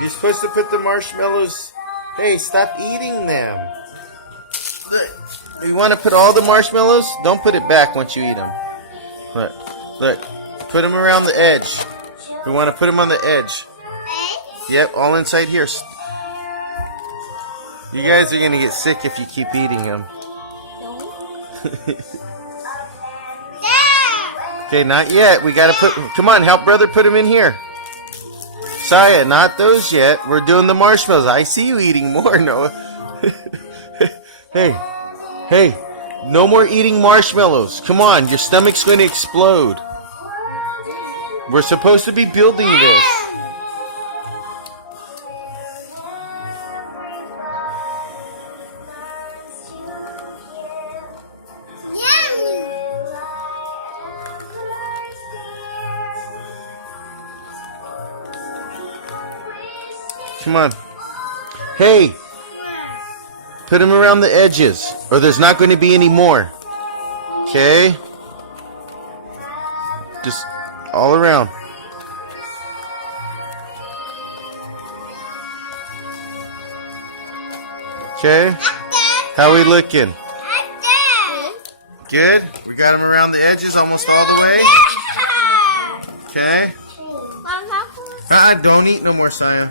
You're supposed to put the marshmallows. Hey, stop eating them. You want to put all the marshmallows? Don't put it back once you eat them. Look, look. Put them around the edge. We want to put them on the edge. Yep, all inside here. You guys are going to get sick if you keep eating them. Okay, not yet. We got to put... Come on, help brother put them in here. Saya, not those yet. We're doing the marshmallows. I see you eating more, Noah. Hey, hey, no more eating marshmallows. Come on, your stomach's going to explode. We're supposed to be building this. Come on. Hey, put them around the edges, or there's not going to be any more. Okay? Just all around. Okay? How we looking? Good? We got them around the edges almost all the way? Okay? Don't eat no more, Sion.